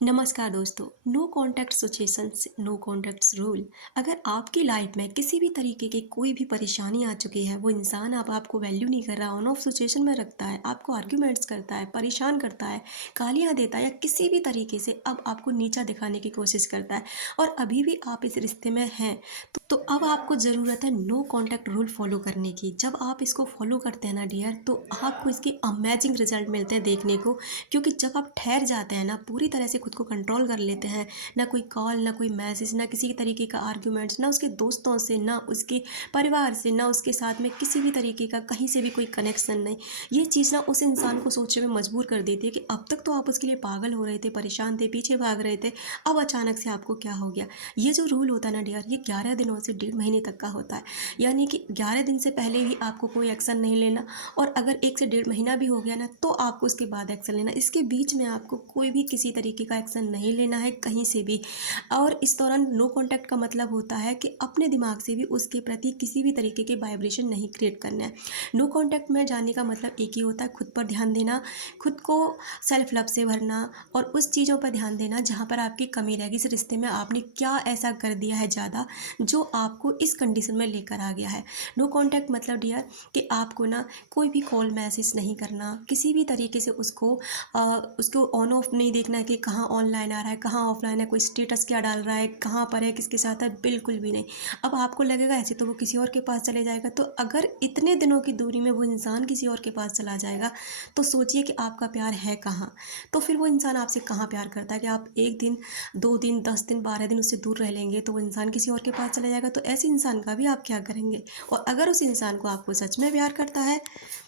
नमस्कार दोस्तों। No contact situations, no contacts rule. अगर आपकी लाइफ में किसी भी तरीके की कोई भी परेशानी आ चुकी है, वो इंसान अब आपको वैल्यू नहीं कर रहा, ऑन ऑफ सिचुएशन में रखता है, आपको आर्ग्यूमेंट्स करता है, परेशान करता है, गालियाँ देता है या किसी भी तरीके से अब आपको नीचा दिखाने की कोशिश करता है और अभी भी आप इस रिश्ते में हैं, तो अब आपको ज़रूरत है नो कॉन्टैक्ट रूल फॉलो करने की। जब आप इसको फॉलो करते हैं ना डियर, तो आपको इसके अमेजिंग रिजल्ट मिलते हैं देखने को। क्योंकि जब आप ठहर जाते हैं ना, पूरी तरह से खुद को कंट्रोल कर लेते हैं, ना कोई कॉल, ना कोई मैसेज, ना किसी तरीके का आर्ग्यूमेंट्स, ना उसके दोस्तों से, ना उसके परिवार से, ना उसके साथ में किसी भी तरीके का कहीं से भी कोई कनेक्शन नहीं। ये चीज़ ना उस इंसान को सोचने में मजबूर कर देती है कि अब तक तो आप उसके लिए पागल हो रहे थे, परेशान थे, पीछे भाग रहे थे, अब अचानक से आपको क्या हो गया। ये जो रूल होता है ना डियर, ये 11 दिनों से 1.5 महीने तक का होता है। यानी कि 11 दिन से पहले ही आपको कोई एक्शन नहीं लेना, और अगर 1 से 1.5 महीना भी हो गया ना, तो आपको उसके बाद एक्शन लेना। इसके बीच में आपको कोई भी किसी तरीके का एक्शन नहीं लेना है कहीं से भी। और इस दौरान नो कॉन्टैक्ट का मतलब होता है कि अपने दिमाग से भी उसके प्रति किसी भी तरीके के वाइब्रेशन नहीं क्रिएट करना है। नो कॉन्टैक्ट में जाने का मतलब एक ही होता है, खुद पर ध्यान देना, खुद को सेल्फ लव से भरना और उस चीज़ों पर ध्यान देना जहाँ पर आपकी कमी रहेगी। इस रिश्ते में आपने क्या ऐसा कर दिया है ज़्यादा, जो आपको इस कंडीशन में लेकर आ गया है। नो कॉन्टैक्ट मतलब डियर कि आपको ना कोई भी कॉल मैसेज नहीं करना, किसी भी तरीके से उसको ऑन ऑफ नहीं देखना है कि कहाँ ऑनलाइन आ रहा है, कहाँ ऑफलाइन है, कोई स्टेटस क्या डाल रहा है, कहाँ पर है, किसके साथ है, बिल्कुल भी नहीं। अब आपको लगेगा ऐसे तो वो किसी और के पास चले जाएगा, तो अगर इतने दिनों की दूरी में वो इंसान किसी और के पास चला जाएगा, तो सोचिए कि आपका प्यार है कहाँ। तो फिर वो इंसान आपसे कहाँ प्यार करता है कि आप 1 दिन, 2 दिन, 10 दिन, 12 दिन उससे दूर रह लेंगे, तो वो इंसान किसी और के पास चला जाएगा, तो ऐसे इंसान का भी आप क्या करेंगे। और अगर उस इंसान को आपको सच में प्यार करता है,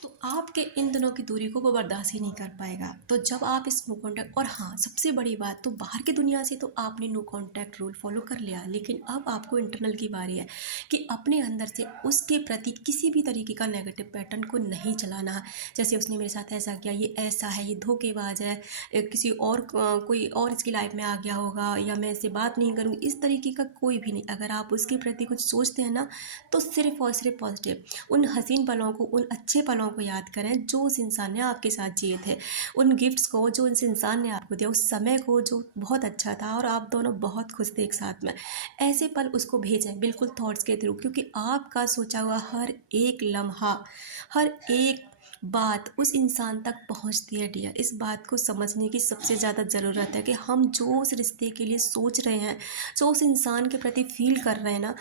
तो आपके इन दिनों की दूरी को वो बर्दाश्त ही नहीं कर पाएगा। तो जब आप इस नो कॉन्टैक्ट, और हाँ, सबसे बड़ी बात तो बाहर की दुनिया से तो आपने नो कॉन्टैक्ट रूल फॉलो कर लिया, लेकिन अब आपको इंटरनल की बारी है कि अपने अंदर से उसके प्रति किसी भी तरीके का नेगेटिव पैटर्न को नहीं चलाना है। जैसे उसने मेरे साथ ऐसा किया, ये ऐसा है, ये धोखेबाज है, किसी और कोई और इसकी लाइफ में आ गया होगा, या मैं इससे बात नहीं करूँगी, इस तरीके का कोई भी नहीं। अगर आप उसके प्रति कुछ सोचते हैं ना, तो सिर्फ और सिर्फ पॉजिटिव, उन हसीन पलों को, उन अच्छे पलों को याद करें जो उस इंसान ने आपके साथ जिए थे, उन गिफ्ट्स को जो उस इंसान ने आपको दिया, उस समय को जो बहुत अच्छा था और आप दोनों बहुत खुश थे एक साथ में। ऐसे पल उसको भेजें बिल्कुल थॉट्स के थ्रू, क्योंकि आपका सोचा हुआ हर एक लम्हा, हर एक बात उस इंसान तक पहुंचती है डियर। इस बात को समझने की सबसे ज़्यादा ज़रूरत है कि हम जो उस रिश्ते के लिए सोच रहे हैं, जो उस इंसान के प्रति फील कर रहे हैं ना,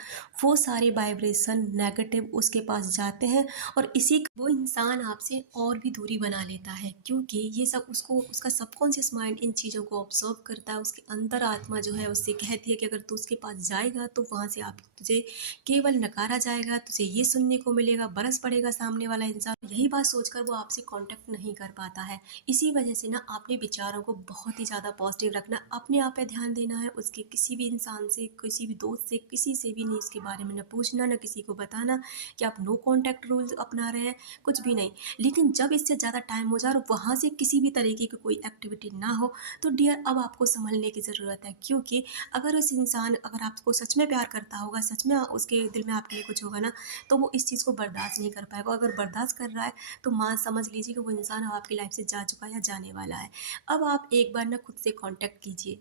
वो सारे वाइब्रेशन नेगेटिव उसके पास जाते हैं, और वो इंसान आपसे और भी दूरी बना लेता है, क्योंकि ये सब उसको, उसका सबकॉन्शियस माइंड इन चीज़ों को ऑब्जर्व करता है। उसकी अंतर आत्मा जो है उससे कहती है कि अगर तू उसके पास जाएगा तो वहाँ से आप तुझे केवल नकारा जाएगा, तुझे ये सुनने को मिलेगा, बरस पड़ेगा सामने वाला इंसान। यही बात सोचकर वो आपसे कांटेक्ट नहीं कर पाता है। इसी वजह से ना अपने विचारों को बहुत ही ज़्यादा पॉजिटिव रखना, अपने आप पे ध्यान देना है। उसके किसी भी इंसान से, किसी भी दोस्त से, किसी से भी नहीं उसके बारे में न पूछना, न किसी को बताना कि आप नो कॉन्टैक्ट रूल्स अपना रहे हैं, कुछ भी नहीं। लेकिन जब इससे ज़्यादा टाइम हो जाए और वहाँ से किसी भी तरीके की कोई एक्टिविटी ना हो, तो डियर अब आपको संभलने की ज़रूरत है। क्योंकि अगर उस इंसान अगर आपको सच में प्यार करता होगा, सच में उसके दिल में आपके लिए कुछ होगा ना, तो वो इस चीज़ को बर्दाश्त नहीं कर पाएगा। अगर बर्दाश्त कर रहा है, तो मान समझ लीजिए कि वो इंसान अब आपकी लाइफ से जा चुका है या जाने वाला है। अब आप एक बार ना खुद से कॉन्टैक्ट कीजिए,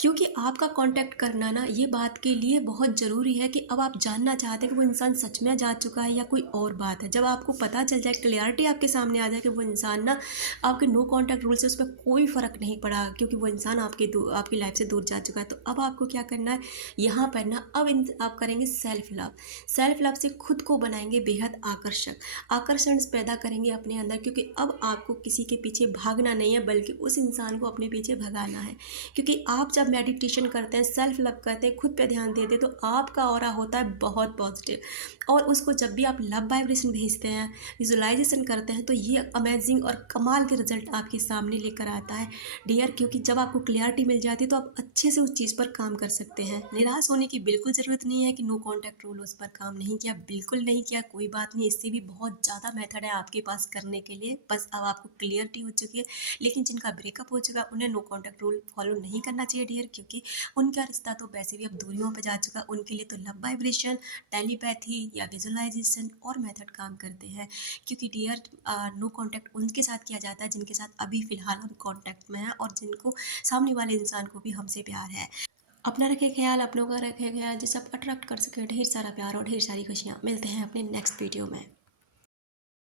क्योंकि आपका कांटेक्ट करना ना ये बात के लिए बहुत ज़रूरी है कि अब आप जानना चाहते हैं कि वो इंसान सच में जा चुका है या कोई और बात है। जब आपको पता चल जाए, क्लियरिटी आपके सामने आ जाए कि वो इंसान ना आपके नो कांटेक्ट रूल से उस पर कोई फ़र्क नहीं पड़ा, क्योंकि वो इंसान आपकी लाइफ से दूर जा चुका है, तो अब आपको क्या करना है, यहाँ पर ना अब आप करेंगे सेल्फ लव। सेल्फ लव से खुद को बनाएंगे बेहद आकर्षक, आकर्षण पैदा करेंगे अपने अंदर, क्योंकि अब आपको किसी के पीछे भागना नहीं है, बल्कि उस इंसान को अपने पीछे भगाना है। क्योंकि आप जब मेडिटेशन करते हैं, सेल्फ लव करते हैं, खुद पे ध्यान देते हैं, तो आपका ऑरा होता है बहुत पॉजिटिव। और उसको जब भी आप लव वाइब्रेशन भेजते हैं, विजुअलाइजेशन करते हैं, तो ये अमेजिंग और कमाल के रिजल्ट आपके सामने लेकर आता है डियर। क्योंकि जब आपको क्लियरिटी मिल जाती है, तो आप अच्छे से उस चीज़ पर काम कर सकते हैं। निराश होने की बिल्कुल ज़रूरत नहीं है कि नो कॉन्टैक्ट रूल उस पर काम नहीं किया, बिल्कुल नहीं किया, कोई बात नहीं। इससे भी बहुत ज़्यादा मेथड है आपके पास करने के लिए, बस अब आपको क्लियरिटी हो चुकी है। लेकिन जिनका ब्रेकअप हो चुका है, उन्हें नो कॉन्टैक्ट रूल फॉलो नहीं करना चाहिए डियर। डियर, क्योंकि उनका रिश्ता तो वैसे भी अब दूरियों पे जा चुका है। उनके लिए तो लव वाइब्रेशन, टेलीपैथी या विजुअलाइजेशन और मेथड काम करते हैं, क्योंकि डियर नो कॉन्टैक्ट उनके साथ किया जाता है जिनके साथ अभी फ़िलहाल हम कॉन्टैक्ट में हैं और जिनको सामने वाले इंसान को भी हमसे प्यार है। अपना रखें ख्याल, अपनों का रखें ख्याल, जिससे आप अट्रैक्ट कर सकें ढेर सारा प्यार और ढेर सारी खुशियाँ। मिलते हैं अपने नेक्स्ट वीडियो में।